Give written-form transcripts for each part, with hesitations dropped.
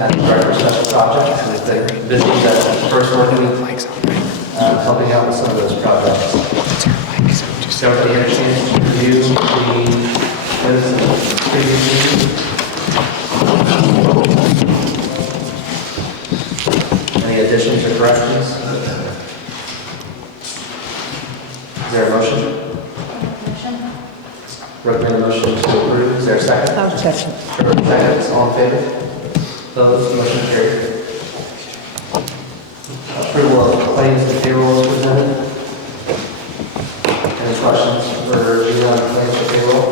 as Director of Special Projects, and it's been busy that first working helping out with some of those projects. So everybody had a chance to review the notice of the previous meeting. Any additions or corrections? Is there a motion? Recommend a motion to approve. Is there a second? I'll second. Seconds, all in favor? Opposed, motion carried. Approval of claims and payroll is presented. Any questions for Gina on claims and payroll?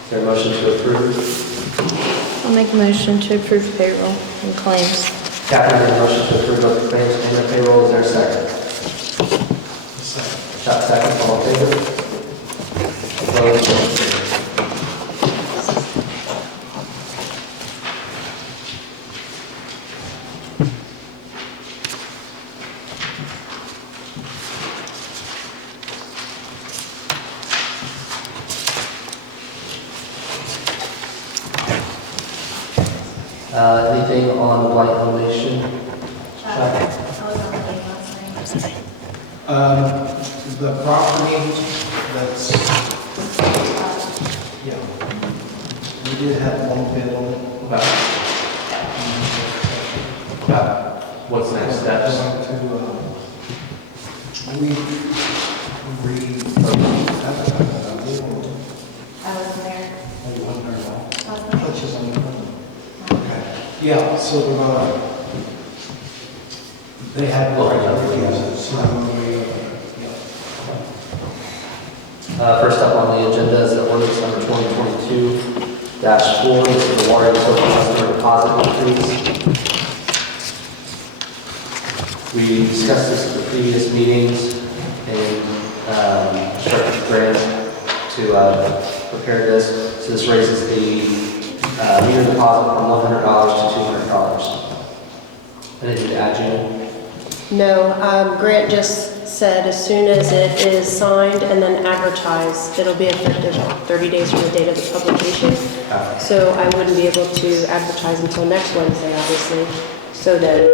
Is there a motion to approve? I'll make a motion to approve payroll and claims. Captain made a motion to approve both claims and payroll. Is there a second? Second, all in favor? Opposed, motion carried. Anything on the blight elevation? The property that's, yeah, we did have one bid on it. About what's next steps? We I wasn't there. yeah, so they had one. First up on the agenda is the ordinance number 2022-4. This is the water and sewer customer deposit increase. We discussed this at the previous meetings and instructed Grant to prepare this. So this raises the meter deposit from $100 to $200. Anything to add, Jen? No, Grant just said as soon as it is signed and then advertised, it'll be effective 30 days from the date of the publication. So I wouldn't be able to advertise until next Wednesday, obviously, so that...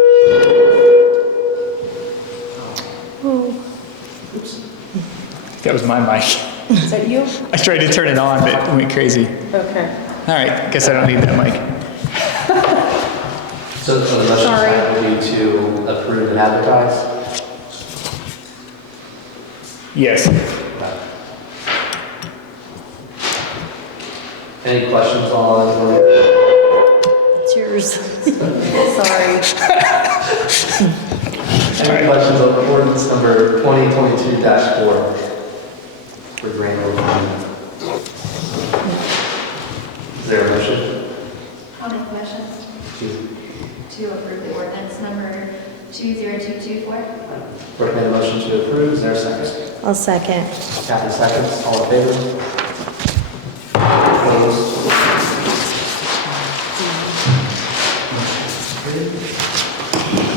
Oh, That was my mic. is that you? I tried to turn it on, but it went crazy. Okay. All right, guess I don't need that mic. So the motion would be to approve and advertise? Yes. Any questions on? It's yours. Sorry. Any questions on ordinance number 2022-4 for Grant? Is there a motion? I'll make a motion to approve the ordinance number 20224. Recommend a motion to approve. Is there a second? I'll second. Kathy seconds. All in favor? Opposed?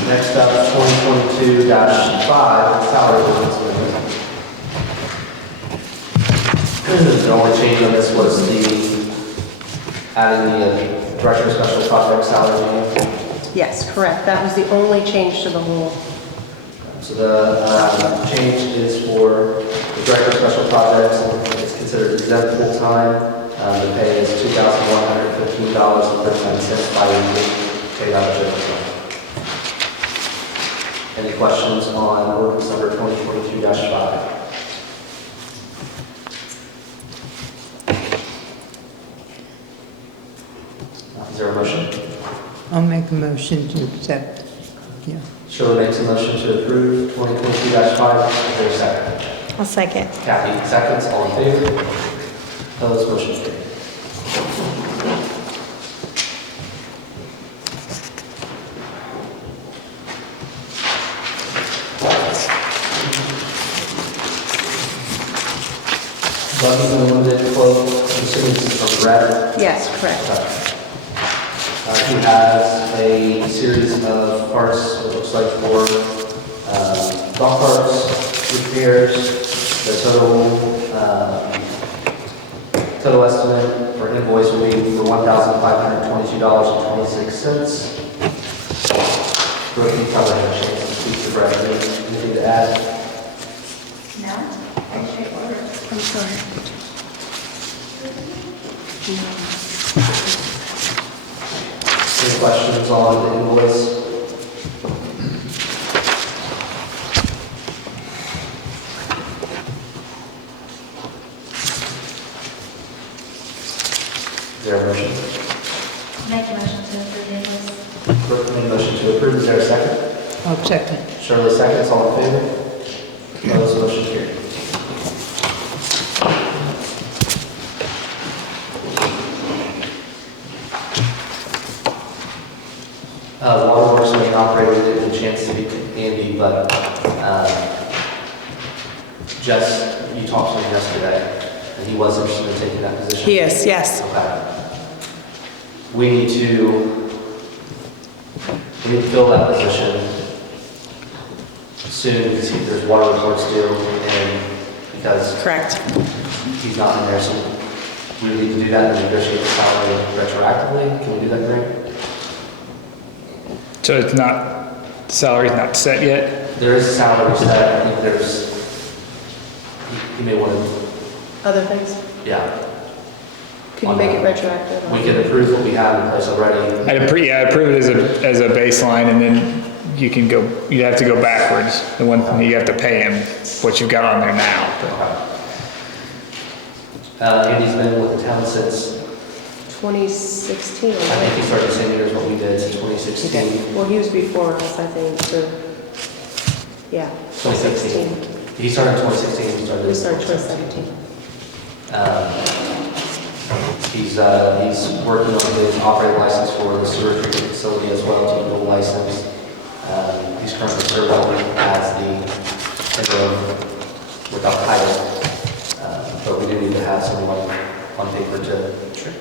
Next up, 2022-5, salary ordinance. The only change on this was the adding the director of special project salary. Yes, correct. That was the only change to the whole. So the change is for the director of special projects. It's considered exempt full-time. The pay is $2,115.39 bi-weekly, paid out of general fund. Any questions on ordinance number 2022-5? Is there a motion? I'll make a motion to accept. Yeah. Shirley makes a motion to approve 2022-5. Is there a second? I'll second. Kathy seconds. All in favor? Opposed? Motion carried. Buses and limited quote. I'm assuming this is from Brett. Yes, correct. He has a series of parts, it looks like, for golf carts, repairs. The total total estimate for invoice will be for $1,522.26. Brooke, you probably have a chance to speak to Brad. Anything to add? No? Very straightforward. I'm sorry. Any questions on the invoice? Is there a motion? Make a motion to approve the invoice. Brooke made a motion to approve. Is there a second? I'll second. Shirley seconds. All in favor? Opposed? Motion carried. Waterworks main operator didn't get a chance to speak to Andy, but Jess, you talked to him yesterday, and he was interested in taking that position. He is, yes. Okay. We need to fill that position soon because there's water reports due, and because Correct. he's not in there, so we need to do that and negotiate the salary retroactively. Can we do that, Greg? So it's not, the salary's not set yet? There is a salary set. I think you may want to, Other things? yeah. Could you make it retroactive? We can approve what we have in place already. I'd approve it as a baseline, and then you can go, you'd have to go backwards. The one thing you have to pay him, what you've got on there now. Andy's been with the town since, 2016, I think he started the same year as what we did, since 2016. Well, he was before us, I think, so, yeah. 2016. He started in 2016, we started. We started 2017. He's working on his operating license for the sewer treatment facility as well, to a license. He's currently serving as the interim without title. But we do need to have someone on paper to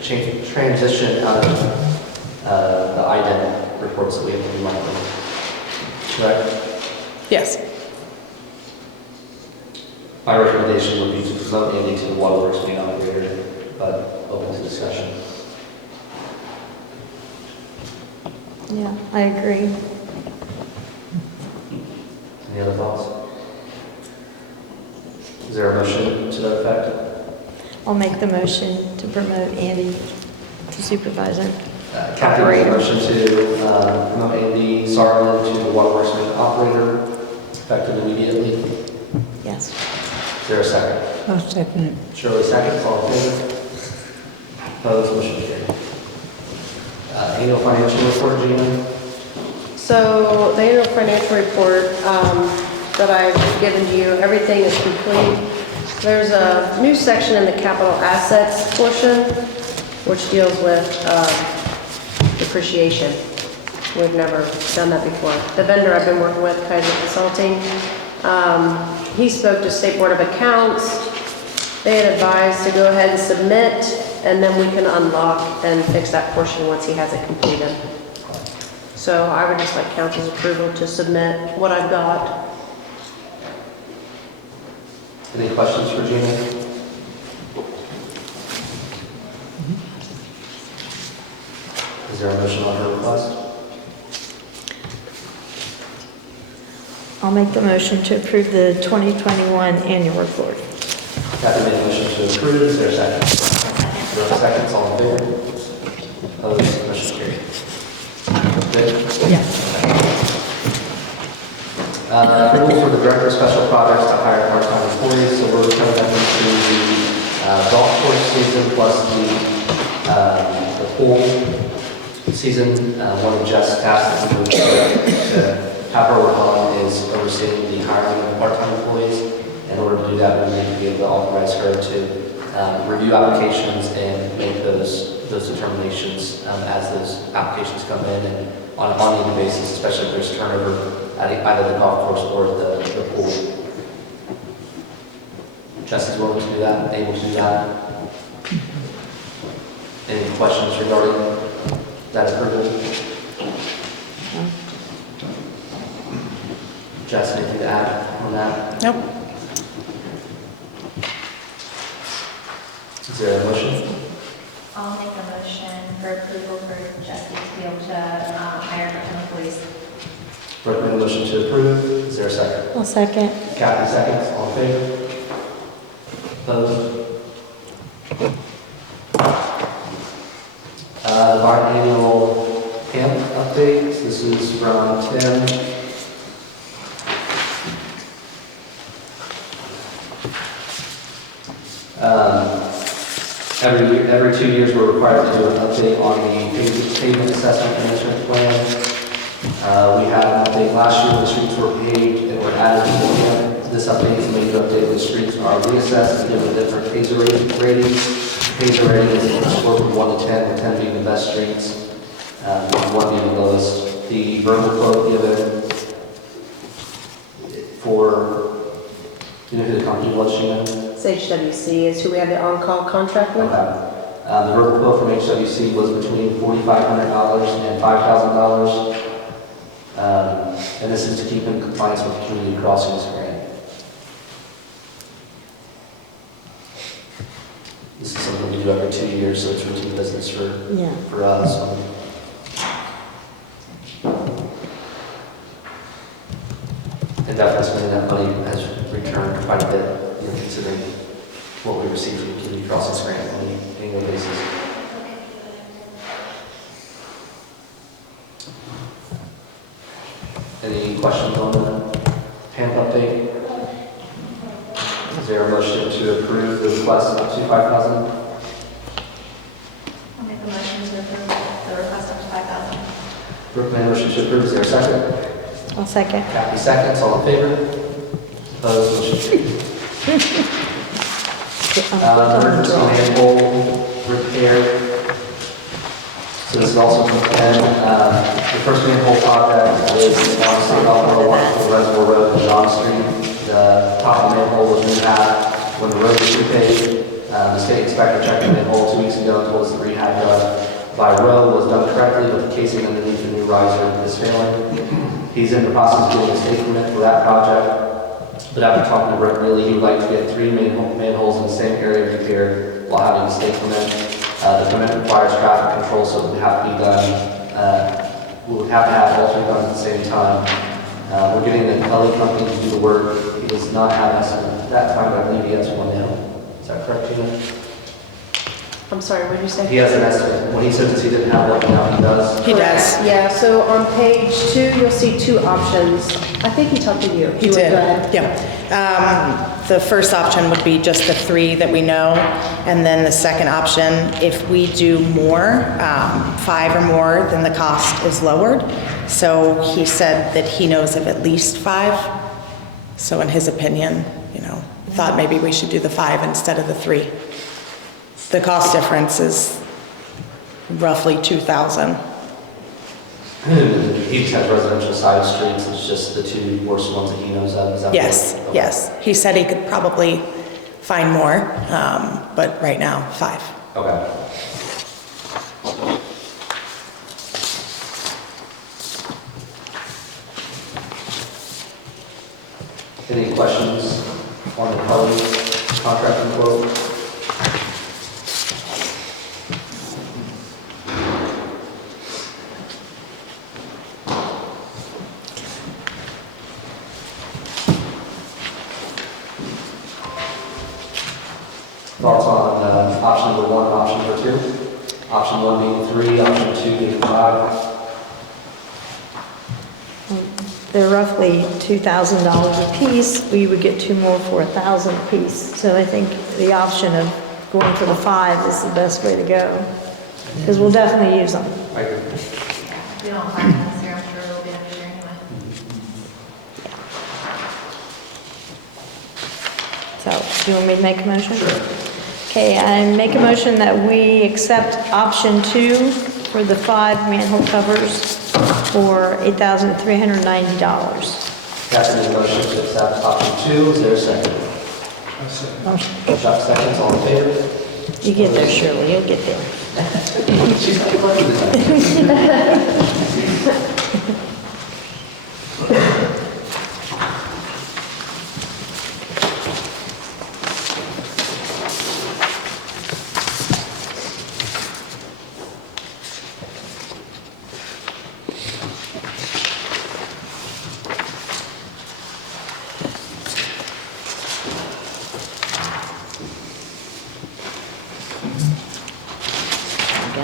transition out of the IDEM reports that we have to do monthly. Correct? Yes. My recommendation would be to promote Andy to the waterworks main operator, but open to discussion. Yeah, I agree. Any other thoughts? Is there a motion to that effect? I'll make the motion to promote Andy to supervisor. Captain made a motion to promote Andy Sarlin to the waterworks main operator, effective immediately. Yes. Is there a second? I'll second it. Shirley seconds, all in favor? Opposed, motion carried. Annual financial report, Gina? So the annual financial report that I've given to you, everything is complete. There's a new section in the capital assets portion, which deals with depreciation. We've never done that before. The vendor I've been working with, Kaiser Consulting, he spoke to State Board of Accounts. They had advised to go ahead and submit, and then we can unlock and fix that portion once he has it completed. So I would just like council's approval to submit what I've got. Any questions for Gina? Is there a motion on her request? I'll make the motion to approve the 2021 annual report. Captain made a motion to approve, is there a second? Seconds, all in favor? Opposed, motion carried. Good? Yeah. Approval for the director of special projects to hire part-time employees, so we're coming up into the golf course season plus the pool season. One of Jeff's tasks that we to have her work on is overseeing the hiring of part-time employees. In order to do that, we need to be able to authorize her to review applications and make those determinations as those applications come in and on an ongoing basis, especially if there's turnover at either the golf course or the pool. Jesse's willing to do that, able to do that. Any questions regarding that approval? Jess, anything to add on that? Nope. Is there a motion? I'll make a motion for approval for Jesse to be able to hire part-time employees. Recommend motion to approve. Is there a second? I'll second. Kathy seconds. All in favor? Opposed? Our annual camp updates. This is from Tim. Every 2 years, we're required to do an update on the pavement assessment management plan. We had an update last year when the streets were paved and were added to the plan. This update is made to update the streets are reassessed and given different phaser ratings. Phaser rating is a score from 1 to 10, with 10 being the best streets, 1 being the lowest. The verbal quote given for, you know who the company was, Sheena? It's HWC is who we have the on-call contract with. Okay. The verbal quote from HWC was between $4,500 and $5,000. And this is to keep in compliance with the community crossings grant. This is something we do every 2 years, so it's routine business for us. And definitely that money has returned quite a bit, considering what we receive from the community crossings grant on an annual basis. Any questions on the PAMP update? Is there a motion to approve the request up to $5,000? I'll make a motion to approve the request up to $5,000. Brooke made a motion to approve. Is there a second? I'll second. Kathy seconds. All in favor? Opposed? Motion carries. Emergency manhole repair. So this is also from Ken. The first manhole project is on St. Alvaro, Reservoir Road and John Street. The top of the manhole was rehabbed when the road was repaved. The state inspector checked the manhole 2 weeks ago and told us the rehab done by row was done correctly, but the casing underneath the new riser is failing. He's in the process of getting a state permit for that project. But after talking to Rick, really, he would like to get 3 manholes in the same area repaired while having a state permit. The permit requires traffic control, so it would have to be done. We would have to have all 3 done at the same time. We're getting the Kelly company to do the work. He does not have us at that time, but I believe he has one now. Is that correct, Gina? I'm sorry, what did you say? He has an estimate. What he said is he didn't have one, now he does. He does. Yeah, so on page 2, you'll see 2 options. I think he talked to you. He You would did, go ahead. yeah. The first option would be just the 3 that we know, and then the second option, if we do more, 5 or more, then the cost is lowered. So he said that he knows of at least 5. So in his opinion, thought maybe we should do the 5 instead of the 3. The cost difference is roughly $2,000. He just has residential side streets, it's just the 2 worst ones that he knows of. Is that Yes, right? Okay. yes. He said he could probably find more, but right now, 5. Okay. Any questions on the Kelly contracting quote? Thoughts on option number 1 and option number 2? Option 1 being 3, option 2 being 5. They're roughly $2,000 a piece. We would get 2 more for $1,000 a piece. So I think the option of going for the 5 is the best way to go. Because we'll definitely use them. I agree. If we don't hire them this year, I'm sure we'll be next year anyway. So, do you want me to make a motion? Okay, I make a motion that we accept option 2 for the 5 manhole covers for $8,390. That's the motion to accept option 2. Is there a second? Chuck seconds, all in favor? You get there, Shirley, you'll get there. She's not working this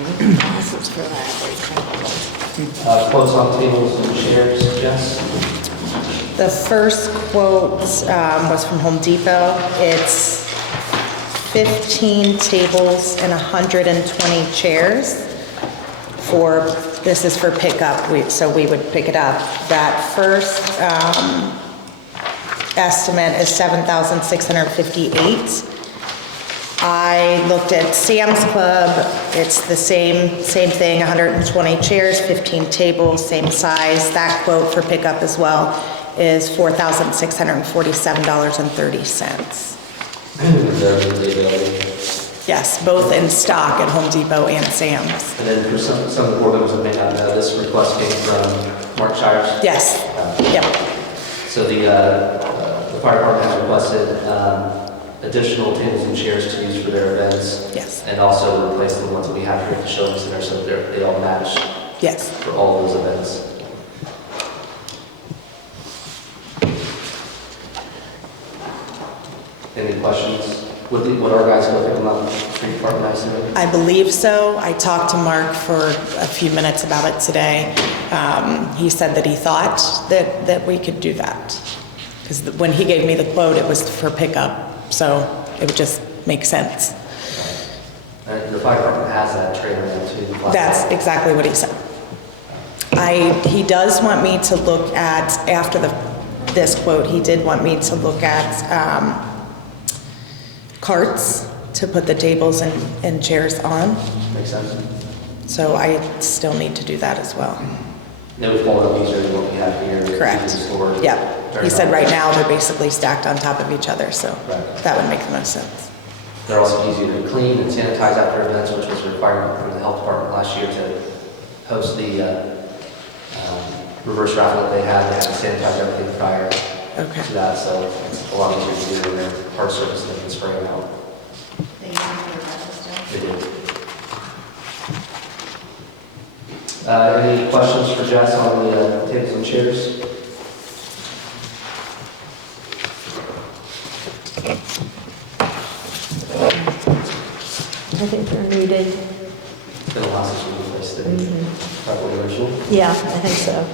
Classes for that. Quotes on tables and chairs, Jess? The first quote was from Home Depot. It's 15 tables and 120 chairs this is for pickup, so we would pick it up. That first estimate is $7,658. I looked at Sam's Club, it's the same thing, 120 chairs, 15 tables, same size. That quote for pickup as well is $4,647.30. Yes, both in stock at Home Depot and Sam's. And then for some of the board members that may not know, this request came from Mark Shires. Yes, yep, So the fire department has requested additional tables and chairs to use for their events. yes, And also replace the ones that we have here at the showing center, so they all match yes. for all those events. Any questions? Would our guys go pick them up, street department, I assume? I believe so. I talked to Mark for a few minutes about it today. He said that he thought that we could do that. Because when he gave me the quote, it was for pickup, so it would just make sense. The fire department has that trailer now too. That's exactly what he said. He does want me to look at, after this quote, he did want me to look at carts to put the tables and chairs on. Makes sense. So I still need to do that as well. They would fold up easier than what we have here. Correct. Stored. Yep. Very He said nice. right now they're basically stacked on top of each other, so Right. that would make the most sense. They're also easier to clean and sanitize after events, which was a requirement from the health department last year to host the reverse raffle that they had. They had to sanitize everything prior Okay. to that, so it's a lot easier to do in their hard surface than spray them out. They use it for that still. They did. Any questions for Jess on the tables and chairs? I think they're needed. It's been a while since we replaced it. Probably original. Yeah, I think so.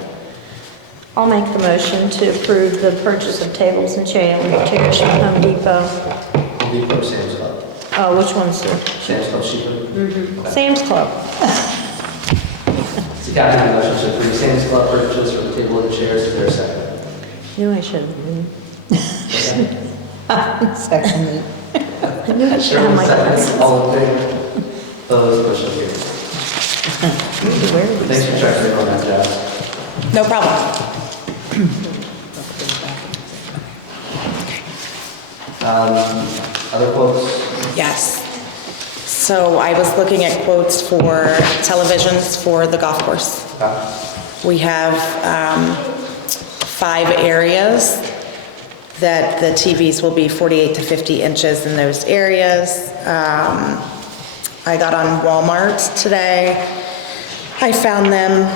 I'll make the motion to approve the purchase of tables and chairs from Home Depot. Home Depot, Sam's Club. Oh, which one's the? Sam's Club cheaper. Okay. Sam's Club. So Captain, the motion to approve Sam's Club purchase for the table and chairs. Is there a second? Knew I should have been. Seconded. I knew I should have my glasses. All in favor? Opposed, motion carries. Where are these? Thanks for checking in on that, Jess. No problem. Other quotes? Yes. So I was looking at quotes for televisions for the golf course. We have 5 areas that the TVs will be 48 to 50 inches in those areas. I got on Walmart today. I found them.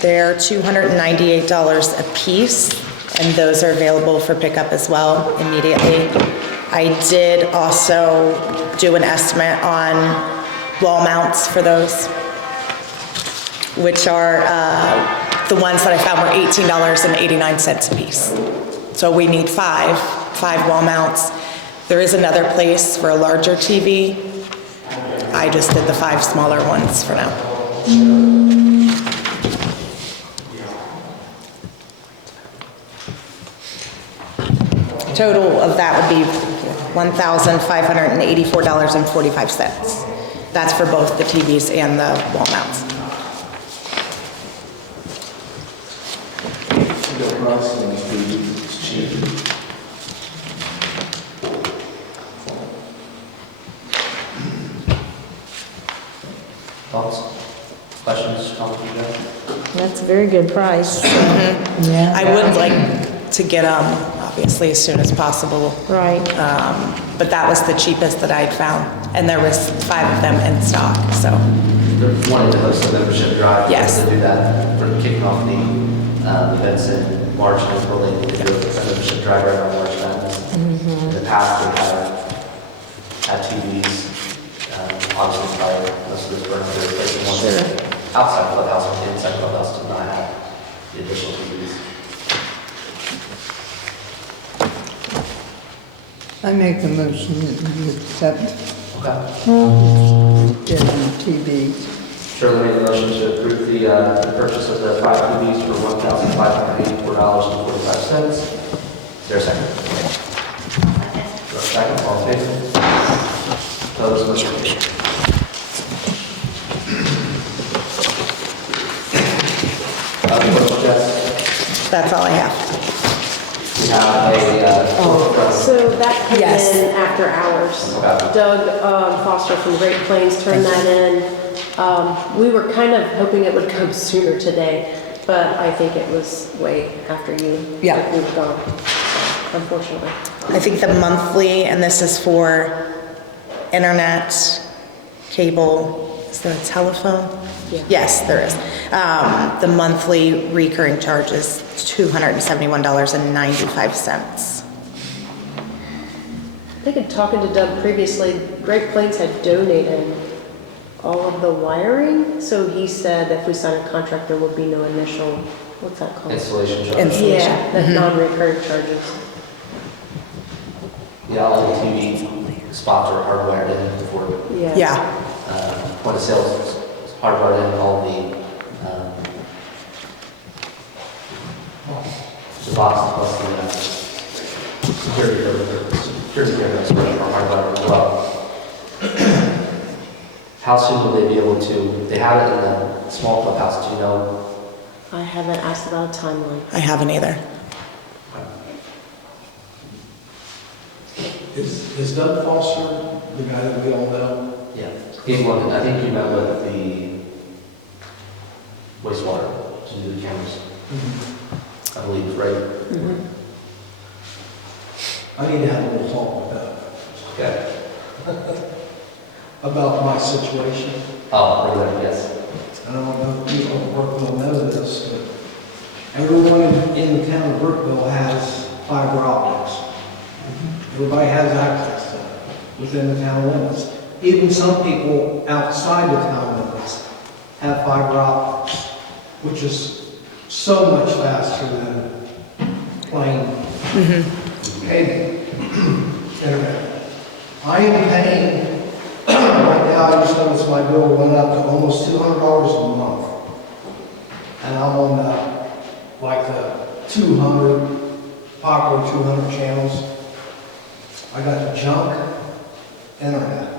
They're $298 a piece, and those are available for pickup as well immediately. I did also do an estimate on wall mounts for those, which are the ones that I found were $18.89 a piece. So we need five wall mounts. There is another place for a larger TV. I just did the 5 smaller ones for now. Total of that would be $1,584.45. That's for both the TVs and the wall mounts. It's cheap. Thoughts? Questions, comments, you guys? That's a very good price. Yeah. I would like to get them, obviously, as soon as possible. Right. But that was the cheapest that I'd found, and there was 5 of them in stock, so. They're wanting to host a membership drive. Yes. To do that for kicking off the events in March and April. They do a membership drive right around March Madness. In the past, they had TVs obviously probably most of this burn, they're replacing one outside clubhouse, but the inside clubhouse does not have the additional TVs. I make a motion that we accept Okay. the TVs. Shirley made a motion to approve the purchase of the 5 TVs for $1,584.45. Is there a second? Second, all in favor? Opposed, motion carries. Any questions, Jess? That's all I have. We have a, So that came Yes. in after hours. Okay. Doug Foster from Great Plains turned that in. We were kind of hoping it would come sooner today, but I think it was way after you. Yeah. We were gone, unfortunately. I think the monthly, and this is for internet, cable, is there a telephone? Yeah. Yes, there is. The monthly recurring charge is $271.95. I think in talking to Doug previously, Great Plains had donated all of the wiring, so he said if we sign a contract, there will be no initial, what's that called? installation charge. Installation. Yeah, that non-recurring charges. Yeah, all the TV spots are hardwired in for Yeah, point of sale is hardwired in, all the boxes plus the security cameras are hardwired as well. How soon will they be able to, they have it in the small clubhouse, do you know? I haven't asked about a timeline. I haven't either. Is Doug Foster the guy that we all know? Yeah. He's one, I think you met with the wastewater to do the cameras, I believe, right? I need to have a little talk with Doug Okay. about my situation. Oh, right there, yes. I don't know if people at Brookville know this, but everyone in the town of Brookville has fiber optics. Everybody has access to it within the town limits. Even some people outside the town limits have fiber optics, which is so much faster than plain cable internet. I am paying, right now, I just noticed my bill went up to almost $200 a month. And I'm on like the 200, popular 200 channels. I got the junk internet.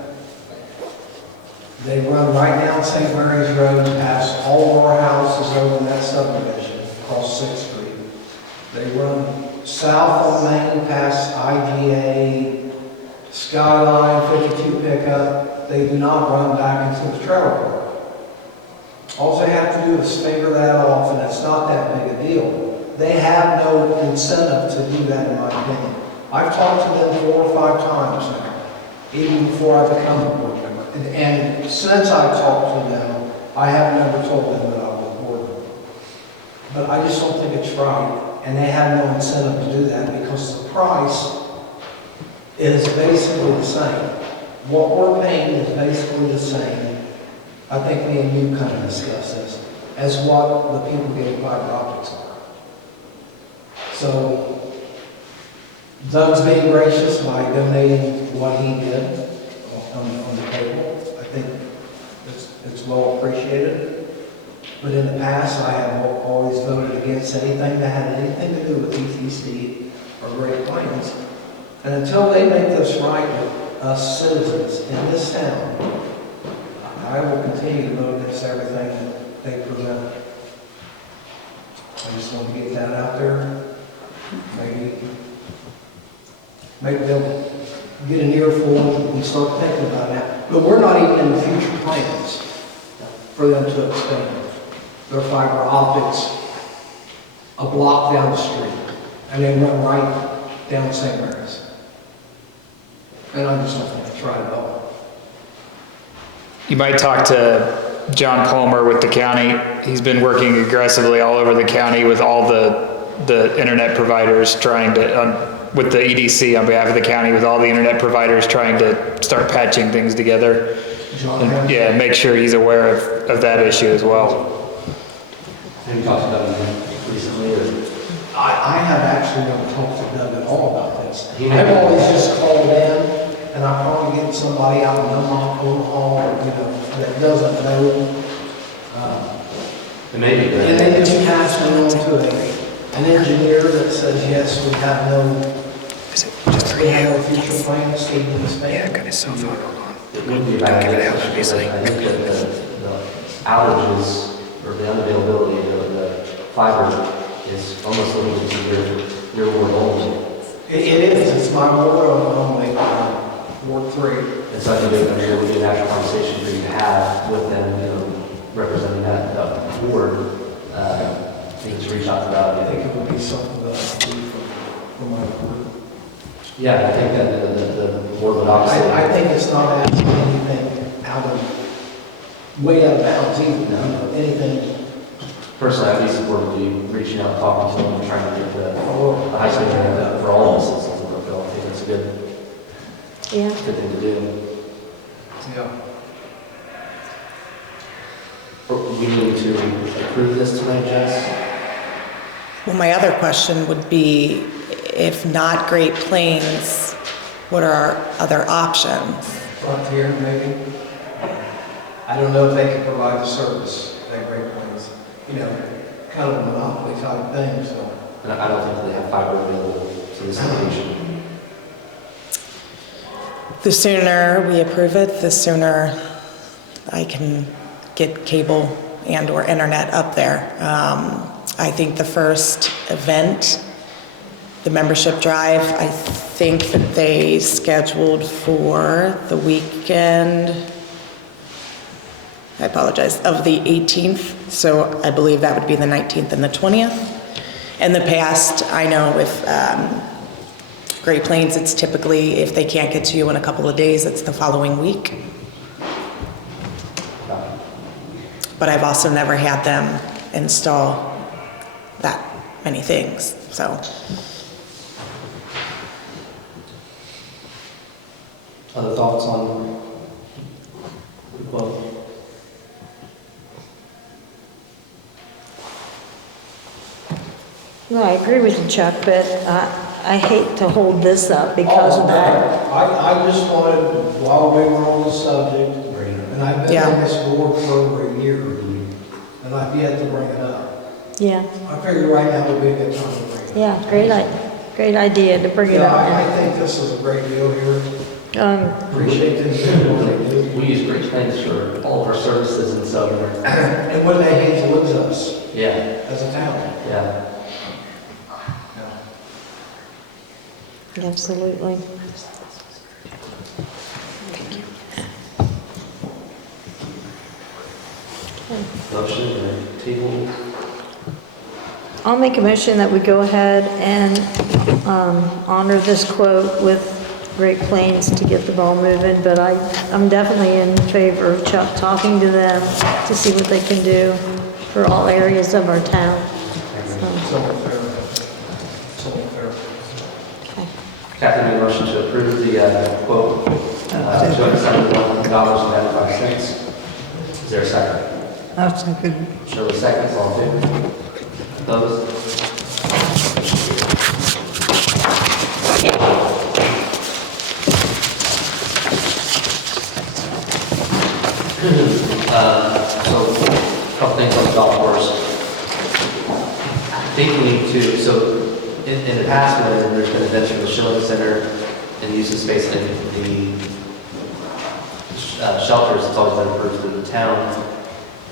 They run right down St. Mary's Road, past all of our houses over in that subdivision, across 6th Street. They run south on Main, past IGA, Skyline, 52 pickup. They do not run back into the trailer park. All they have to do is finger that off, and it's not that big a deal. They have no incentive to do that, in my opinion. I've talked to them 4 or 5 times now, even before I become a board member. And since I talked to them, I have never told them that I was a board member. But I just don't think it's right, and they have no incentive to do that because the price is basically the same. What we're paying is basically the same. I think me and you kind of discussed this, as what the people getting fiber optics are. So Doug's being gracious by donating what he did on the table. I think it's well appreciated. But in the past, I have always voted against anything that had anything to do with ETC or Great Plains. And until they make this right with us citizens in this town, I will continue to vote against everything that they present. I just want to get that out there. Maybe they'll get an earful and start thinking about that. But we're not even in the future plans for them to expand their fiber optics a block down the street, and they run right down St. Mary's. And I just don't think it's right at all. You might talk to John Palmer with the county. He's been working aggressively all over the county with all the internet providers trying to, with the EDC on behalf of the county, with all the internet providers trying to start patching things together. John And, has. yeah, make sure he's aware of that issue as well. Have you talked about it recently, or? I have actually never talked to Doug at all about this. He may- I've always just called in, and I probably get somebody out in Omaha, that doesn't know. It may be good. And they just pass me on to an engineer that says, yes, we have no, Is it just for we have you? no future plans, Steve, this man. Yeah, got his cell phone, hold on. It wouldn't be a bad Give it idea, out, especially obviously. I think that the outages or the unavailability of the fiber is almost limited to your ward only. It is, it's my ward only, Ward 3. And so I think it would be a natural conversation for you to have with them, representing that ward, to just reach out about I it. think it would be something that I do for my ward. Yeah, I think that the board would obviously. I think it's not asking anything way out of bounds either, anything. Personally, I think the board would be reaching out, talking to them, and trying to get the high school for all of the citizens of Brookville. I think it's a Yeah. good thing to do. Yeah. We need to approve this tonight, Jess? Well, my other question would be, if not Great Plains, what are our other options? Frontier, maybe. I don't know if they can provide the service at Great Plains, kind of a monopoly type thing, so. And I don't think they have fiber available to this location. The sooner we approve it, the sooner I can get cable and/or internet up there. I think the first event, the membership drive, I think that they scheduled for the weekend, I apologize, of the 18th. So I believe that would be the 19th and the 20th. In the past, I know with Great Plains, it's typically, if they can't get to you in a couple of days, it's the following week. But I've also never had them install that many things, so. Other thoughts on, well, No, I agree with you, Chuck, but I hate to hold this up because of that. I just wanted, while we were on the subject, and I've been Yeah. on this board for over a year, and I've yet to bring it up. Yeah, I figured right now would be a good time to bring it up. yeah, great idea to bring it Yeah, I up. think this is a great deal here. Um, Appreciate these people, they do. we use Great Plains for all of our services and so, And when they hate to lose us yeah, as a town. yeah. Absolutely. Motion or table? I'll make a motion that we go ahead and honor this quote with Great Plains to get the ball moving, but I'm definitely in favor of Chuck talking to them to see what they can do for all areas of our town. So, So fair. So fair. okay. Kathy made a motion to approve the quote, $271.95. Is there a second? I'll second. Shirley seconds, all in favor? Opposed? So, a couple things on the golf course. I think we need to, so in the past, when there's been events for the Shilling Center and use of space in the shelters, it's always been approved through the town.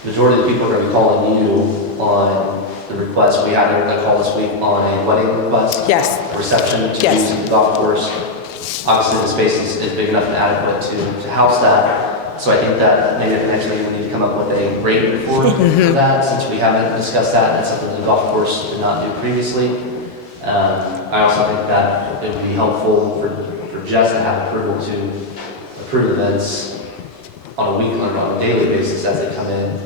Majority of the people are going to be calling you on the request. We had a call this week on a wedding request. Yes. A reception to Yes. use the golf course. Obviously, the space is big enough and adequate to house that. So I think that maybe eventually we need to come up with a rate for that, since we haven't discussed that. That's something the golf course did not do previously. I also think that it would be helpful for Jess to have approval to approve events on a weekly or on a daily basis as they come in,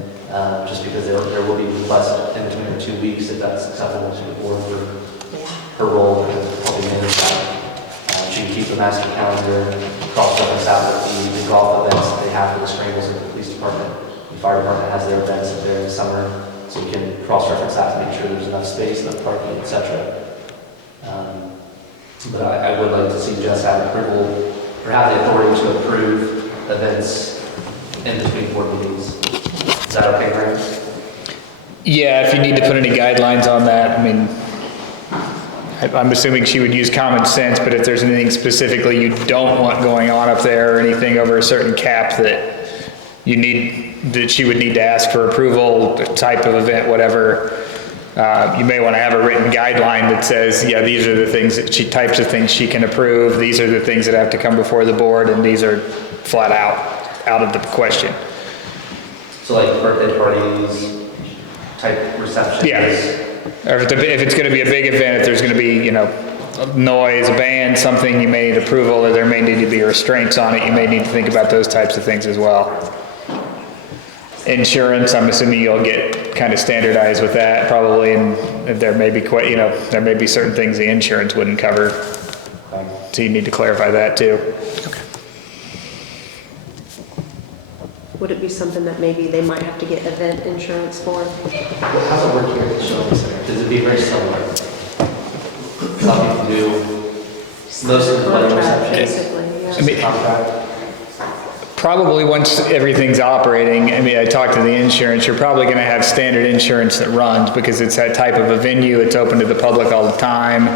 just because there will be requests in between the 2 weeks if that's acceptable to the board for her role in helping manage that. She can keep the master calendar, cross-reference out with the golf events that they have have for the scrambles at the police department. The fire department has their events up there in the summer, so we can cross-reference that to make sure there's enough space, enough parking, et cetera. But I would like to see Jess have approval, or have the authority to approve events in between board meetings. Is that okay, Graham? Yeah, if you need to put any guidelines on that, I mean, I'm assuming she would use common sense, but if there's anything specifically you don't want going on up there, or anything over a certain cap that you need, that she would need to ask for approval, the type of event, whatever, you may want to have a written guideline that says, yeah, these are the things that types of things she can approve, these are the things that have to come before the board, and these are flat out of the question. So like birthday parties, type receptions? Yeah. Or if it's going to be a big event, if there's going to be, you know, noise, a band, something, you may need approval, or there may need to be restraints on it, you may need to think about those types of things as well. Insurance, I'm assuming you'll get kind of standardized with that probably, and there may be quite, you know, there may be certain things the insurance wouldn't cover. So you need to clarify that too. Would it be something that maybe they might have to get event insurance for? How's it work here at the Shelley Center? Does it be very similar? Some people do most of the wedding receptions. Basically, yeah. I mean, Contract. probably once everything's operating, I mean, I talked to the insurance, you're probably going to have standard insurance that runs because it's that type of a venue, it's open to the public all the time.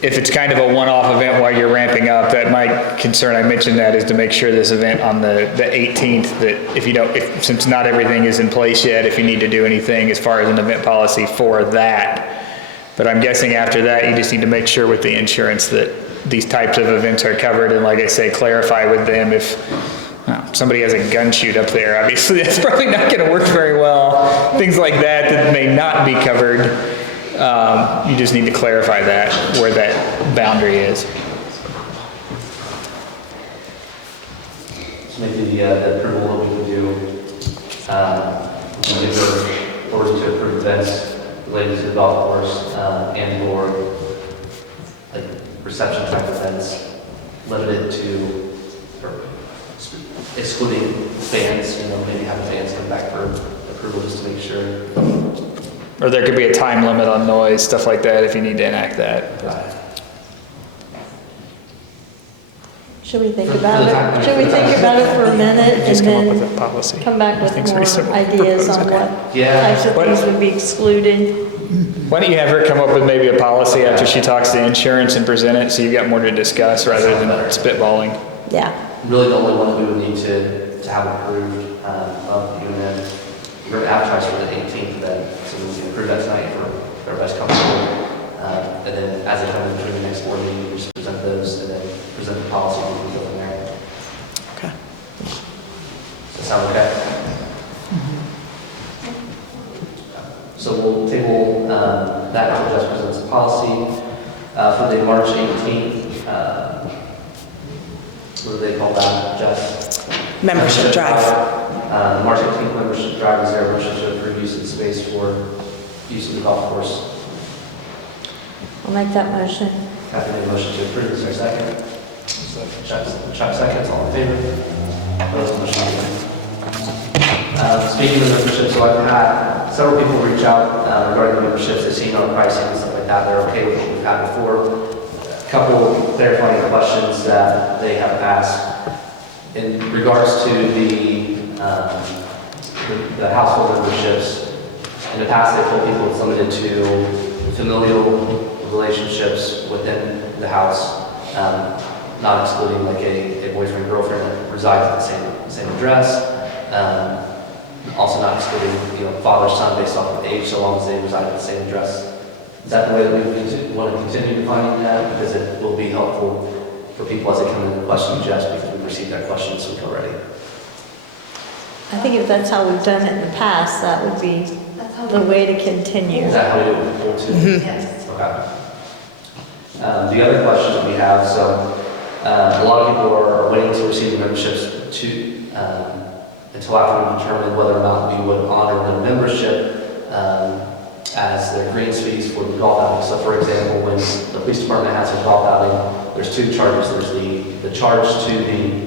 If it's kind of a one-off event while you're ramping up, that my concern, I mentioned that, is to make sure this event on the 18th, that if you don't, since not everything is in place yet, if you need to do anything as far as an event policy for that. But I'm guessing after that, you just need to make sure with the insurance that these types of events are covered, and like I say, clarify with them if somebody has a gun shoot up there, obviously that's probably not going to work very well. Things like that may not be covered. You just need to clarify that, where that boundary is. So maybe the approval that we would do, we can give her authority to approve events related to the golf course, and/or like reception type events, limited to, or excluding fans, you know, maybe have the fans come back for approval just to make sure. Or there could be a time limit on noise, stuff like that, if you need to enact that. Should we think about it? Should we think about it for a minute and Just come up with then a policy. come back with Things pretty simple. more ideas on Okay. what Yeah. types of things would be excluded? Why don't you have her come up with maybe a policy after she talks to insurance and present it, so you've got more to discuss rather than spitballing? Yeah. Really the only one that we would need to have approved, of you and then we're going to advertise for the 18th then, so we can approve that tonight for everybody's comfortable. And then as they come in during the next board meeting, we just present those and then present the policy and we can go from there. Okay. Does that sound okay? So we'll table that until Jess presents the policy for the March 18th. What do they call that, Jess? Membership drive. March 18th membership drive is there, which is to approve use of the space for use of the golf course. I'll make that motion. Kathy made a motion to approve. Is there a second? Chuck seconds. All in favor? Opposed? Motion carries. Speaking of memberships, so I've had several people reach out regarding the memberships. They've seen our pricing and stuff like that. They're okay with what we've had before. A couple clarifying questions that they have asked. In regards to the household memberships, in the past they've told people it's limited to familial relationships within the house, not excluding like a boyfriend, girlfriend that resides at the same address. Also not excluding, you know, father, son based off of age, so long as they reside at the same address. Is that the way that we want to continue defining that? Because it will be helpful for people as they come in and question Jess, because we've received that question this week already. I think if that's how we've done it in the past, that would be That's how the way to continue. Is that how we do it before too? Yes. Okay. The other question that we have, so a lot of people are waiting to receive the memberships until after we determine whether or not we would honor the membership as their greens fees for the golf outing. So for example, when the police department has a golf outing, there's two charges. There's the charge to the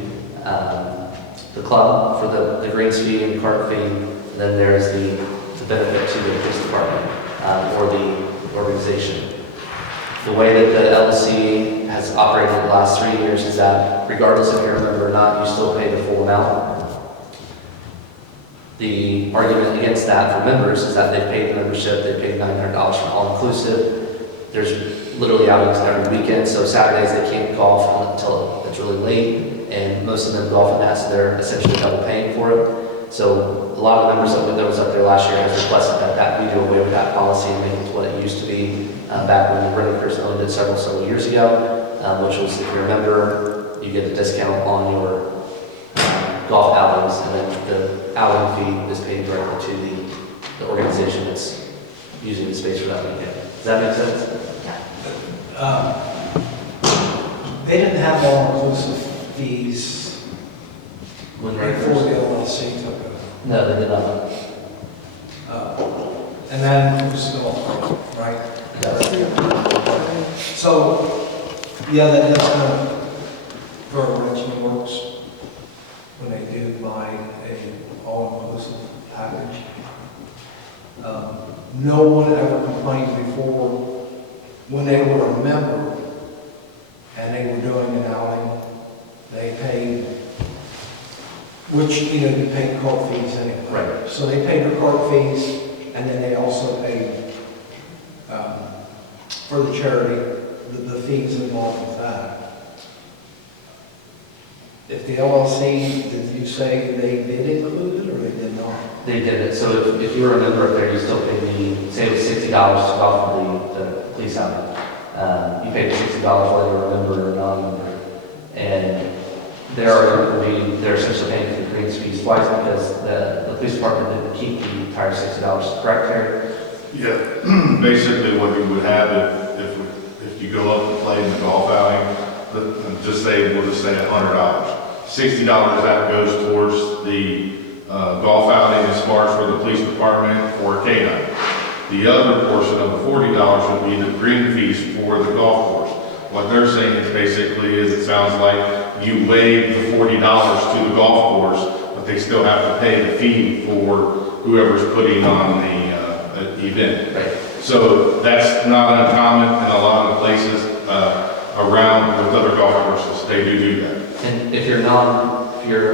club for the greens fee and the cart fee, and then there's the benefit to the police department or the organization. The way that the LLC has operated the last 3 years is that regardless if you're a member or not, you still pay the full amount. The argument against that for members is that they've paid the membership, they've paid $900 for all-inclusive. There's literally outings every weekend, so Saturdays they can't golf until it's really late, and most of them golf in that, so they're essentially double paying for it. So a lot of the members that was up there last year has requested that we do away with that policy and make it to what it used to be back when the Brookville owned it several years ago, which was if you're a member, you get a discount on your golf outings, and then the outing fee is paid directly to the organization that's using the space for that weekend. Does that make sense? They didn't have all-inclusive fees When before the LLC took over. No, they did not. And that includes the golf cart, right? So, yeah, that does kind of throw a wrench in the works when they do buy a all-inclusive package. No one ever complained before when they were a member and they were doing an outing, they paid, which, you know, you pay cart fees anyway. Right. So they paid their cart fees, and then they also paid for the charity, the fees involved with that. If the LLC, did you say they did include it or they did not? They did it. So if you were a member up there, you still pay say it was $60 to golf for the police outing. You paid $60 whether you're a member or non-member. And they're essentially paying for the greens fees twice because the police department didn't keep the entire $60, correct, Terry? Yeah, basically what you would have if you go up and play in the golf outing, we'll just say $100. $60 that goes towards the golf outing as far as for the police department or K9. The other portion of the $40 would be the green fees for the golf course. What they're saying is basically it sounds like you waive the $40 to the golf course, but they still have to pay the fee for whoever's putting on the event. Right. So that's not uncommon in a lot of places around with other golf courses. They do that. And if you're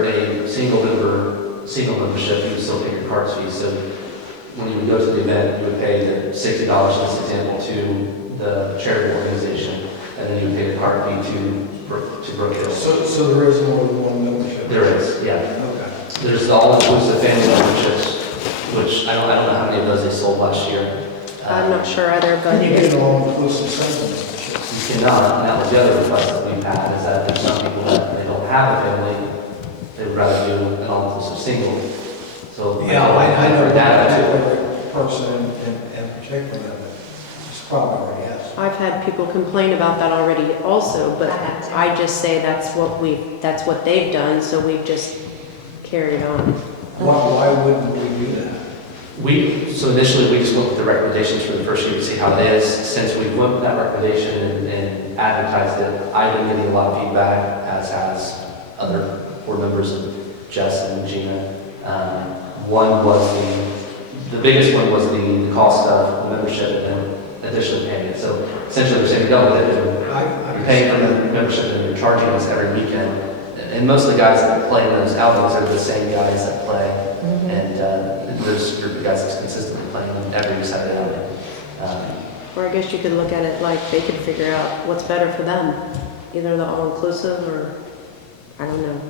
a single membership, you would still pay your cards fees. So when you would go to the event, you would pay the $60, in this example, to the charity organization, and then you would pay the card fee to Brookville. So there is more than one membership? There is, yeah. Okay. There's the all-inclusive family memberships, which I don't know how many of those they sold last year. I'm not sure either, but Can you get an all-inclusive single membership? You cannot, and that was the other request that we've had, is that there's some people that they don't have a family, they would rather do an all-inclusive single. So Yeah, I know for that that too. person in particular, but it's probably yes. I've had people complain about that already also, but I just say that's what they've done, so we've just carried on. Why wouldn't we do that? So initially, we just looked at the recommendations for the first year to see how it is. Since we went with that recommendation and advertised it, I've been getting a lot of feedback, as has other board members and Jess and Gina. One was the biggest one was the cost of the membership and then additionally paying it. So essentially, they're saying, no, you're paying for the membership and you're charging us every weekend. And most of the guys that play in those outings are the same guys that play. And there's a group of guys that's consistently playing every Saturday outing. Or I guess you could look at it like they could figure out what's better for them, either the all-inclusive or, I don't know.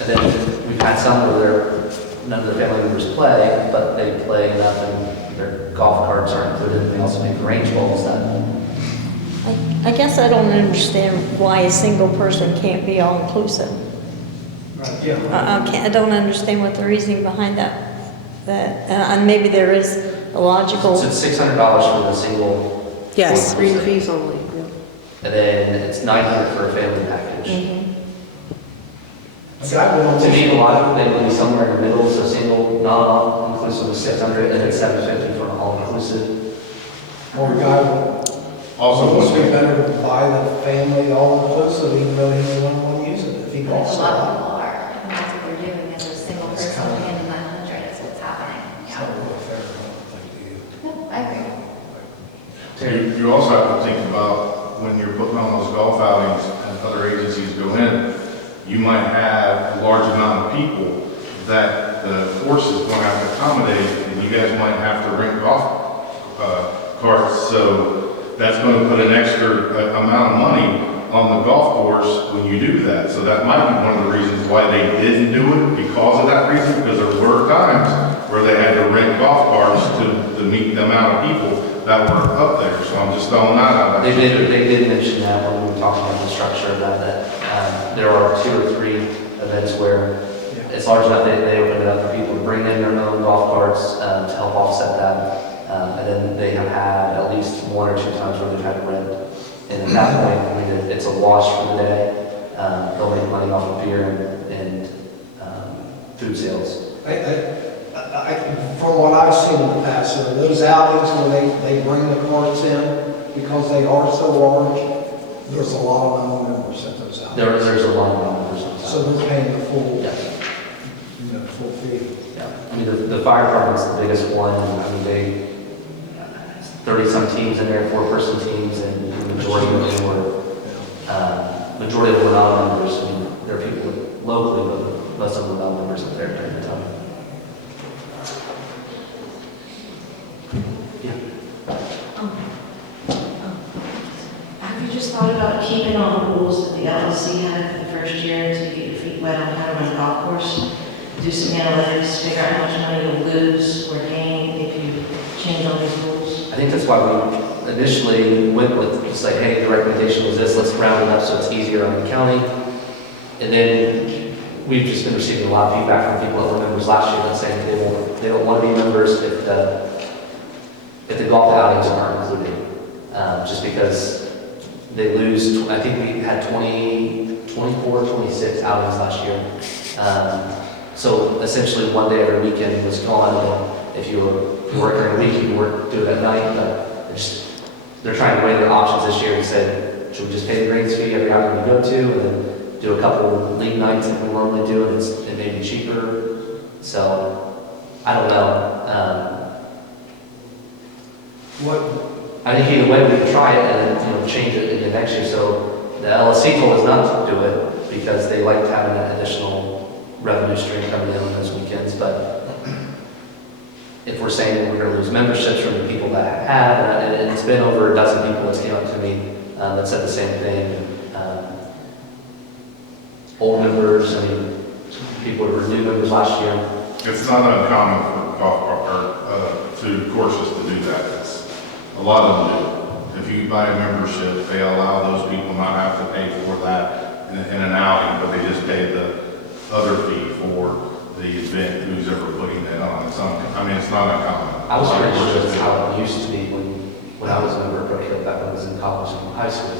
And then we've had some where none of their family members play, but they play enough and their golf carts are included. And they also make range balls that. I guess I don't understand why a single person can't be all-inclusive. Right, yeah. I don't understand what the reasoning behind that, and maybe there is a logical. So it's $600 for the single. Yes. Green fees only, yeah. And then it's $900 for a family package. See, I would almost To me, a think lot that- of they would be somewhere in the middle, so single, non-all-inclusive was $600, and then $750 for all-inclusive. Or a guy would Also, almost be better to buy the family all-inclusive, even though he doesn't want to use it if he A golfs a lot of lot. people are, and that's You also have to think about when you're putting on those golf outings and other agencies go in, you might have a large amount of people that the course is going to have to accommodate, and you guys might have to rent golf carts. So that's going to put an extra amount of money on the golf course when you do that. So that might be one of the reasons why they didn't do it, because of that reason, because there were times where they had to rent golf carts to meet the amount of people that were up there. So I'm just throwing that out. They did mention that when we were talking about the structure of that there are 2 or 3 events where it's large enough that they open it up for people to bring in their own golf carts to help offset that. And then they have had at least 1 or 2 times where they've had to rent. And at that point, I mean, it's a wash for the day. They'll make money off of beer and food sales. From what I've seen in the past, so those outings where they bring the carts in, because they are so large, there's a lot of non-members at those outings. There's a lot of numbers. So they're paying the full, Yes. full fee. Yeah. I mean, the fire department's the biggest one. I mean, they 30-some teams in there, 4-person teams, and the majority of them were non-members. I mean, there are people locally, but most of them were non-members up there during the time. Have you just thought about keeping all the rules that the LLC had for the first year to get your feet wet on how to run a golf course? Do some analytics, figure out how much money you'll lose or gain if you change all these rules? I think that's why we initially went with just like, hey, the recommendation was this, let's round it up so it's easier on the county. And then we've just been receiving a lot of feedback from people that were members last year that saying they don't want to be members if the golf outings aren't included. Just because they lose, I think we had 24, 26 outings last year. So essentially one day every weekend was gone, and if you were working during the week, you could do it at night, but they're trying to weigh their options this year and said, should we just pay the greens fee every outing we go to, and then do a couple league nights like we normally do, and it may be cheaper. So, I don't know. I think either way we could try it and then change it in the next year. So the LSC told us not to do it because they liked having that additional revenue stream coming in on those weekends. But if we're saying we're going to lose memberships from the people that have, and it's been over a dozen people that came up to me that said the same thing. Old members, I mean, people who were new members last year. It's not uncommon for golf courses to do that. A lot of them do. If you buy a membership, they allow those people not have to pay for that in an outing, but they just pay the other fee for the event, who's ever putting it on. It's not uncommon. I was pretty sure that's how it used to be when I was a member of Brookville back when I was in college and high school.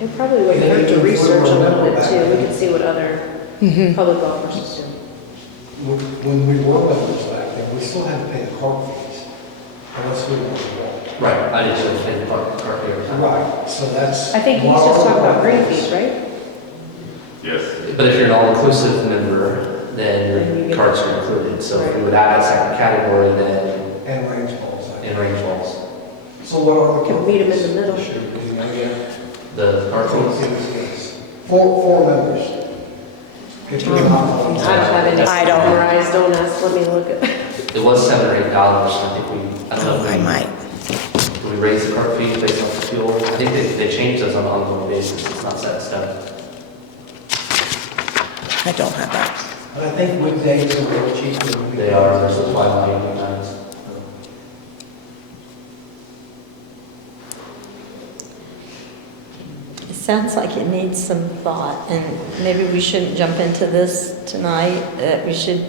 It probably would hurt to research a little bit too. We could see what other public golf courses do. When we were members back then, we still had to pay the cart fees, unless we were to walk. Right, I did too, pay the cart fee every time. Right, so that's. I think he's just talking about green fees, right? Yes. But if you're an all-inclusive member, then your carts are included. So if we would add a second category, then. And range balls. And range balls. So what are the? Can meet them in the middle. The cart fees. Four members. If you're not- I don't have any I don't. memorized, don't ask, let me look at. It was $7 or $8. I think I don't know if I might. we raised the cart fees based on the fuel. I think they changed those on an ongoing basis. It's not set in stone. I don't have that. But I think weekdays are real cheaper. They are, there's a wide variety of times. It sounds like it needs some thought, and maybe we shouldn't jump into this tonight, that we should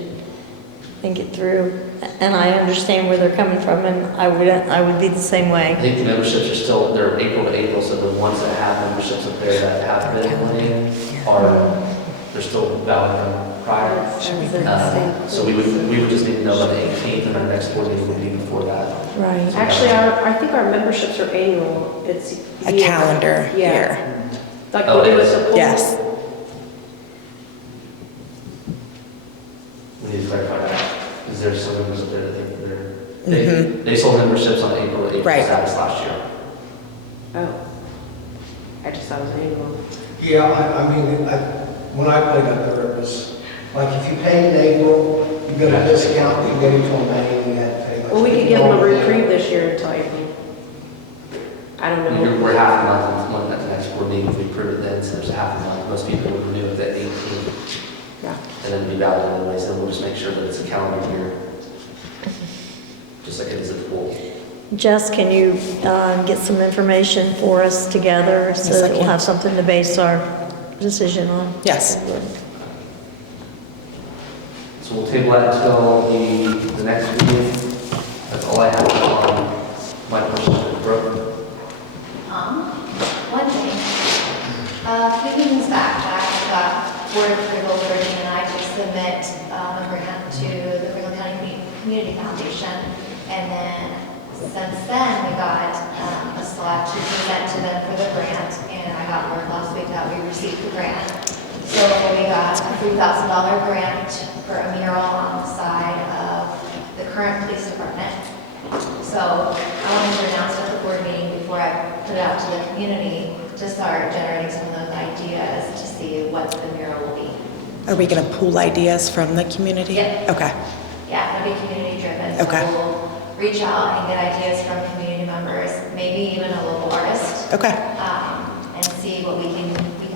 think it through. And I understand where they're coming from, and I would be the same I way. think the memberships are still, they're April to April, so the ones that have memberships up there that have been winning they're still valid from prior. So we would just need to know by the 18th, and our next board meeting would be before that. Right. Actually, I think our memberships are annual. It's A year. calendar Yeah. year. Like Oh, we do it with is. the pool. Yes. We need to clarify that, because there's some members up there that think that they sold memberships on April to April Right. status last year. Oh. I just thought it was annual. Yeah, I mean, when I played up there, it was, like, if you paid in April, you get a discount, you get it till May, and you had to pay. like, Well, we could give them a reprieve this year until April. I don't know. We're half a month, one at the next board meeting, if we approve it then, so there's a half a month. Most people would renew it at 18, Yeah. and then it'd be valid anyway, so we'll just make sure that it's a calendar year. Just like it is at the pool. Jess, can you get some information for us together so Yes, I that we'll can. have something to base our decision on? Yes. So we'll table that until the next meeting. That's all I have on my portion of the program. One thing, a few meetings back, I got board approval for Dean and I to submit a grant to the Brookville County Community Foundation. And then, since then, we got a slot to present to them for the grant, and I got word last week that we received the grant. So we got a $3,000 grant for a mural on the side of the current police department. So I wanted to announce at the board meeting before I put it out to the community to start generating some of those ideas to see what the mural will be. Are we going to pool ideas from the community? Yep. Okay. Yeah, it'll be community driven. Okay. So we'll reach out and get ideas from community members, maybe even a local artist, Okay. and see what we can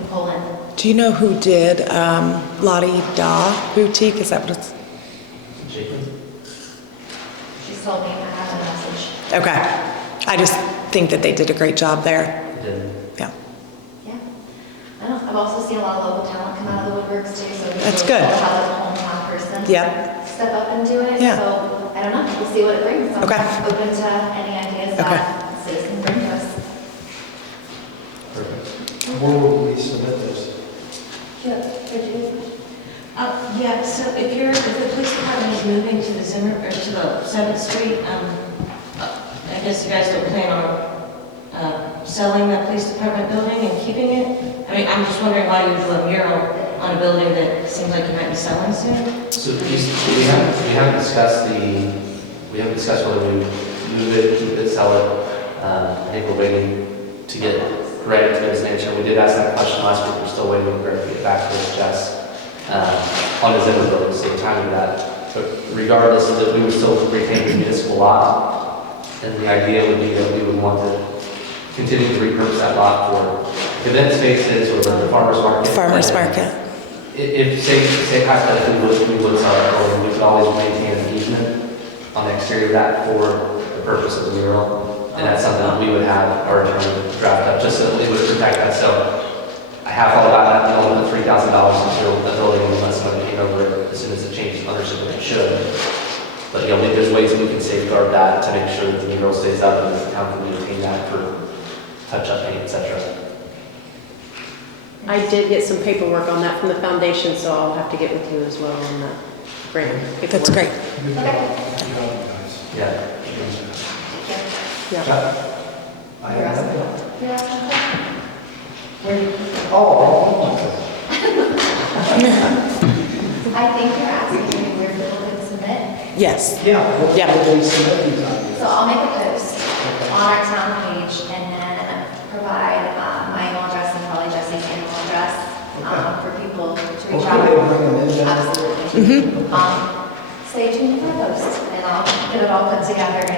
pull in. Do you know who did Lottie Da Boutique? Is that what it's? Jacob? She's told me I have a message. Okay. I just think that they did a great job there. It did. Yeah. Yeah. I don't, I've also seen a lot of local talent come out of the woodworks too, so it's That's really good. cool to have a hometown person Yep. step up and do it. Yeah. So I don't know, we'll see what it brings. I'm Okay. open to any ideas Okay. that citizens bring to us. Perfect. Where will we submit this? Yeah, so if the police department is moving to the Zimmer, or to the 7th Street, I guess you guys don't plan on selling the police department building and keeping it? I mean, I'm just wondering why you would do a mural on a building that seems like you might be selling soon? So we haven't discussed whether we move it, keep it, sell it. I think we're waiting to get Greg to his answer. We did ask that question last week. We're still waiting for Greg to get back to us, Jess, on his end of the time of that. But regardless, that we would still retain the municipal lot. And the idea would be that we would want to continue to repurpose that lot for event spaces or the farmer's market. Farmer's market. If, say hypothetically, we would sell that building, we could always maintain an easement on the exterior of that for the purpose of the mural. And that's something that we would have our attorney draft up, just so that we would protect that. So I have all about that, element of $3,000 to build a building unless somebody came over it as soon as it changed ownership, which it should. But, you know, there's ways we can safeguard that to make sure that the mural stays up and the town can maintain that for touch-up paint, et cetera. I did get some paperwork on that from the foundation, so I'll have to get with you as well on that grant paperwork. That's great. Good job. Good job, guys. Yeah. Yeah. I have nothing. You're asking a question? Oh. I think you're asking me where people can submit. Yes. Yeah. Yeah. What we submit these ideas. So I'll make a post on our town page and then provide my email address and probably Jesse's email address for people to reach Okay, bring out. them in then. Absolutely. Stay tuned for a post and I'll get it all put together and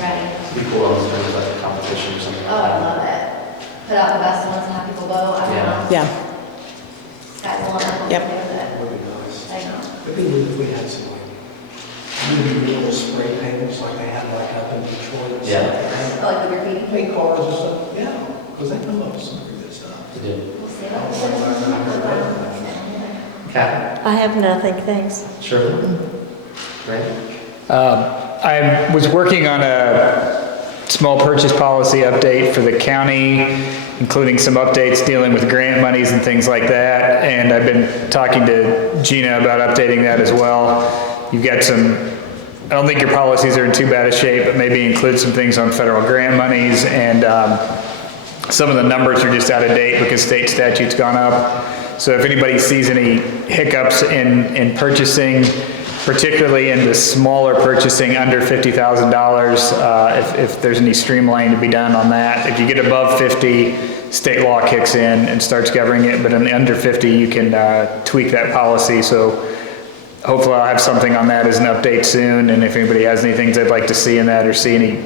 ready. It'd be cool on terms of like a competition or something Oh, like I that. love it. Put out the best ones and have people go. I don't Yeah. know. Yeah. Sky's the limit. We'll Yep. do it. Would be nice. I know. It'd be good if we had some like, really little spray painters like they have like up in Detroit. and Yeah. stuff. I like the graffiti. Paint cars and stuff, yeah, because they come up with some pretty good stuff. To do. We'll see what happens. Kat? I have nothing, thanks. Sure. Right? I was working on a small purchase policy update for the county, including some updates dealing with grant monies and things like that. And I've been talking to Gina about updating that as well. You've got some, I don't think your policies are in too bad a shape, but maybe include some things on federal grant monies. And some of the numbers are just out of date because state statute's gone up. So if anybody sees any hiccups in purchasing, particularly in the smaller purchasing under $50,000, if there's any streamlining to be done on that. If you get above 50, state law kicks in and starts governing it, but in the under 50, you can tweak that policy. So hopefully I'll have something on that as an update soon, and if anybody has any things they'd like to see in that or see any,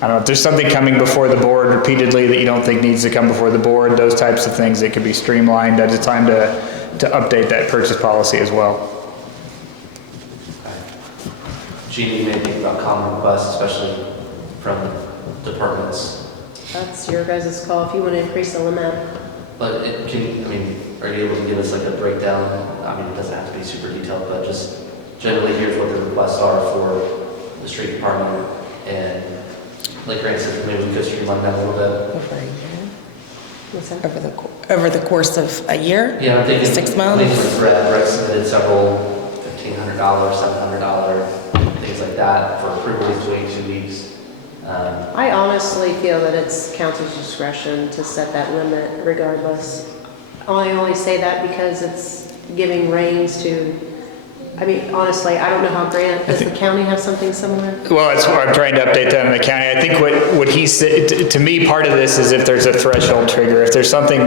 I don't know, if there's something coming before the board repeatedly that you don't think needs to come before the board, those types of things that could be streamlined, at a time to update that purchase policy as well. Jeannie, you may think about common requests, especially from departments. That's your guys' call if you want to increase the limit. But it can, I mean, are you able to give us like a breakdown? I mean, it doesn't have to be super detailed, but just generally here's what the requests are for the street department. And like Grant said, maybe we could streamline that a little bit. Over a year? What's that? Over the course of a year? Yeah, I'm thinking. 6 months? I think with Brett submitted several $1,500, $700, things like that for approval to wait 2 weeks. I honestly feel that it's council's discretion to set that limit regardless. I only say that because it's giving reins to, I mean, honestly, I don't know how Grant, does the county have something similar? Well, that's what I'm trying to update that in the county. I think what he said, to me, part of this is if there's a threshold trigger, if there's something,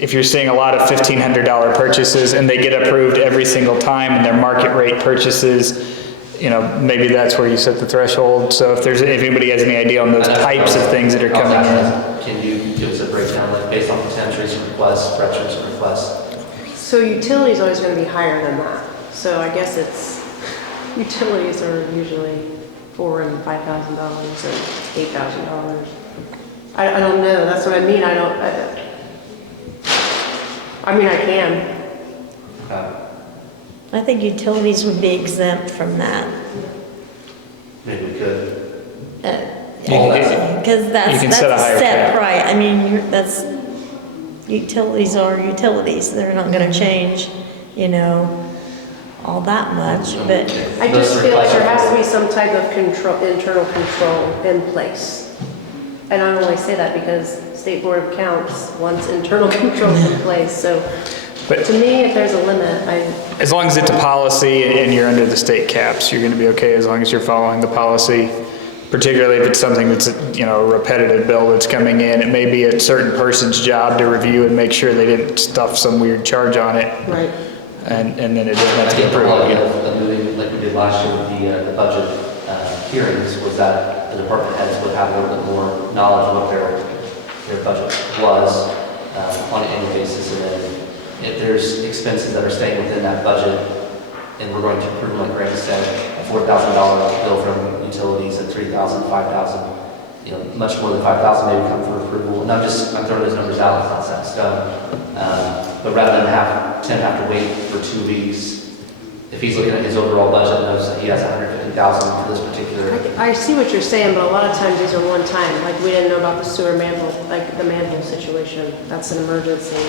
if you're seeing a lot of $1,500 purchases and they get approved every single time and their market rate purchases, you know, maybe that's where you set the threshold. So if anybody has any idea on those types of things that are coming in. Can you give us a breakdown, like based on potential recent requests, Brett's recent requests? So utilities always going to be higher than that. So I guess it's, utilities are usually $4,000 and $5,000 and $8,000. I don't know, that's what I mean, I mean, I can. I think utilities would be exempt from that. Maybe we could. Because that's You can a set a higher set cap. price. I mean, that's, utilities are utilities. They're not gonna change, you know, all that much, but I just feel like there has to be some type of control, internal control in place. And I only say that because State Board of Accounts wants internal controls in place, so But- to me, if there's a limit, As long as it's a policy and you're under the state caps, you're going to be okay as long as you're following the policy. Particularly if it's something that's, you know, a repetitive bill that's coming in. It may be a certain person's job to review and make sure they didn't stuff some weird charge on it. right. And then it doesn't have I to get think the approved quality again. of moving, like we did last year with the budget hearings, was that the department heads would have a little bit more knowledge of what their budget was on an annual basis. And then if there's expenses that are staying within that budget, and we're going to approve, like Greg said, a $4,000 bill from utilities at $3,000, $5,000, you know, much more than $5,000 maybe come for approval. And I'm throwing those numbers out, it's not set in stone. But rather than have to wait for 2 weeks, if he's looking at his overall budget, knows that he has $150,000 for this particular. I see what you're saying, but a lot of times these are one time, like we didn't know about the sewer manhole, like the manhole situation. That's an emergency.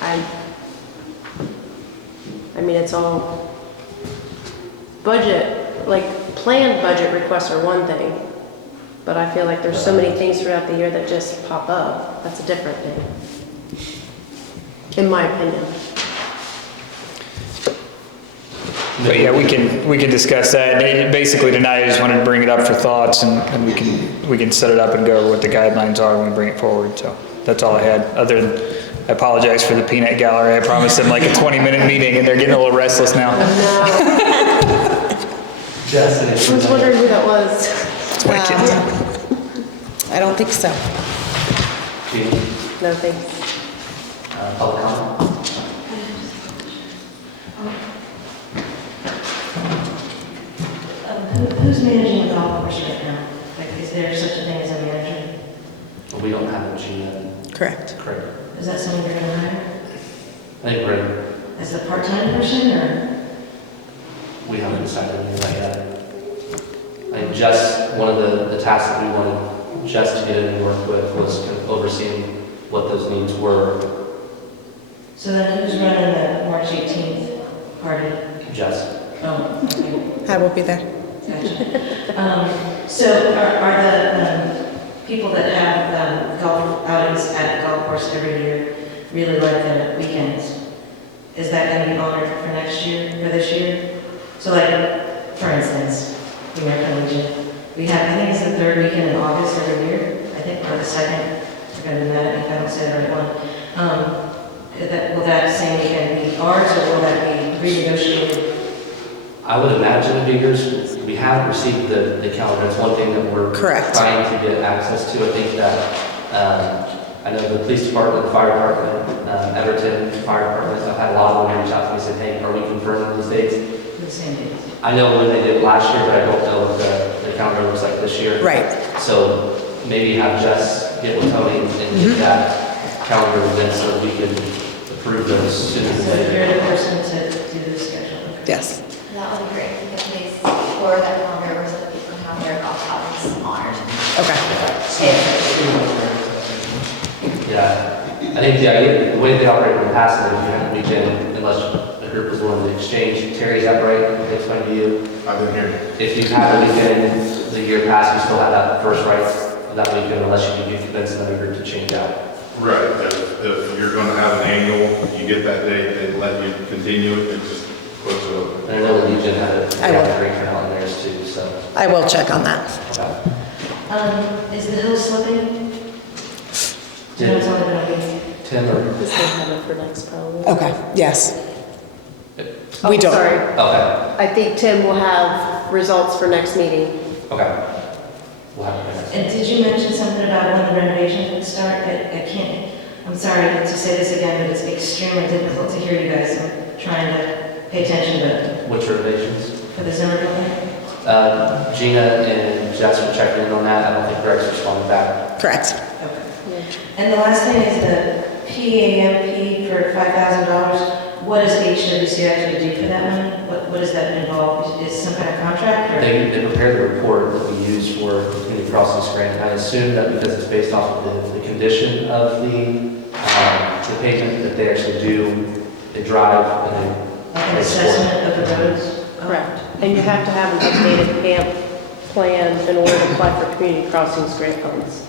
I mean, it's all budget, like planned budget requests are one thing, but I feel like there's so many things throughout the year that just pop up. That's a different thing, in my opinion. But yeah, we can discuss that. And basically tonight, I just wanted to bring it up for thoughts and we can set it up and go over what the guidelines are when we bring it forward. So that's all I had. Other than, I apologize for the peanut gallery. I promised them like a 20-minute meeting and they're getting a little restless now. Justin, I was wondering who that was. It's my kids. I don't think so. Jean, No, thanks. public comment? Who's managing the golf course right now? Like, is there such a thing as a manager? We don't have a Gina. Correct. Correct. Is that someone you're gonna hire? I think we're, As a part-time person, or? we haven't decided anything like that. I think just one of the tasks that we wanted just to get in and work with was kind of overseeing what those needs were. So then who's running the March 18th party? Just. Oh, okay. I will be there. Gotcha. So are the people that have golf outings at the golf course every year really like the weekends? Is that going to be honored for next year, for this year? So like, for instance, the American Legion, we have, I think it's the third weekend in August every year, I think, or the second, I'm gonna be mad if I don't say the right one. Will that same weekend be ours, or will that be renegotiated? I would imagine it'd be yours. We haven't received the calendar. It's one thing that we're Correct. trying to get access to. I think that, I know the police department, the fire department, Everton Fire Department, I've had a lot of them reach out to me and said, hey, are we confirming these dates? The same dates. I know when they did it last year, but I don't know what the calendar looks like this year. Right. So maybe have Jess get with Tony and get that calendar then so we can approve those as soon as So they you're the person to do the schedule. Yes. That would be great, if you could please forward that calendar over so that people can have their golf outings honored. Okay. Yeah, I think the idea, the way they operate in the past is if you have a weekend, unless the group was willing to exchange. Terry, is that right? They explained to you? I've been here. If you had a weekend the year past, you still had that first right of that weekend unless you could convince another group to change out. Right, if you're gonna have an annual, you get that date, they let you continue it, it just puts it over. And I know the Legion had I will. a great turnout in theirs too, so. I will check on that. Is the hill slipping? No, it's only been a week. Tim or? This will have it for next probably. Okay, yes. Oh, We don't. Sorry, Okay, I think Tim will have results for next meeting. okay. We'll have it. And did you mention something about when the renovations would start? I can't, I'm sorry to say this again, but it's extremely difficult to hear you guys. I'm trying to pay attention to, Which renovations? for the Zimmer building. Gina and Jess were checking in on that. I don't think Greg's responded back. Correct. Okay. And the last thing is the PAMP for $5,000. What does HWC actually do for that money? What does that involve? Is some kind of contract or? They prepared the report that we use for the community crossings grant. I assume that because it's based off of the condition of the pavement, that they actually do a drive and then. Like an assessment of the roads? Correct. And you have to have an updated PAMP plan in order to apply for community crossings grant funds.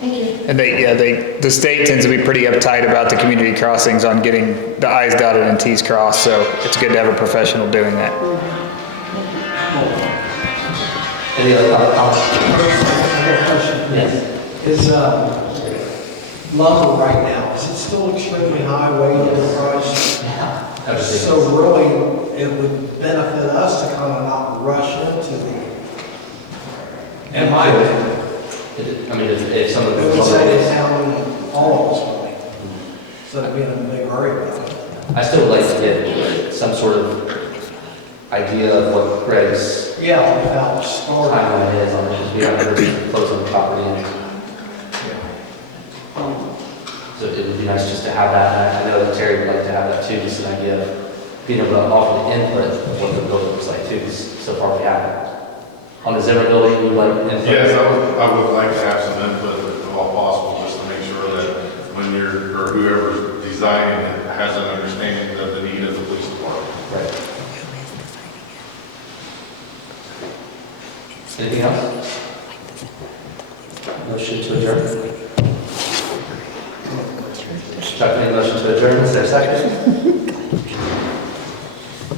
Thank you. And the state tends to be pretty uptight about the community crossings on getting the I's dotted and T's crossed, so it's good to have a professional doing that. Any other comments? I got a question. Yes. Is lumber right now, is it still extremely high weighted in the price? Everything. So really, it would benefit us to kind of not rush into the, in my opinion. I mean, if some of It the. would save the town all of its money, instead of being in a big hurry about it. I still would like to get some sort of idea of what Greg's Yeah, without starting. timeline is on it, because we haven't really closed on the property. So it would be nice just to have that, and I know that Terry would like to have that too, just an idea of being able to offer the input of what the building looks like too, because so far we haven't. On the Zimmer building, we would like input. Yes, I would like to have some input if all possible, just to make sure that when you're, or whoever's designing it has an understanding of the need of the police department. Right. Anything else? Motion to adjourn? Chuck, any motion to adjourn, is there a second?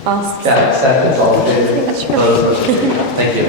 Awesome. Yeah, seconds, all in favor? Opposed? Thank you.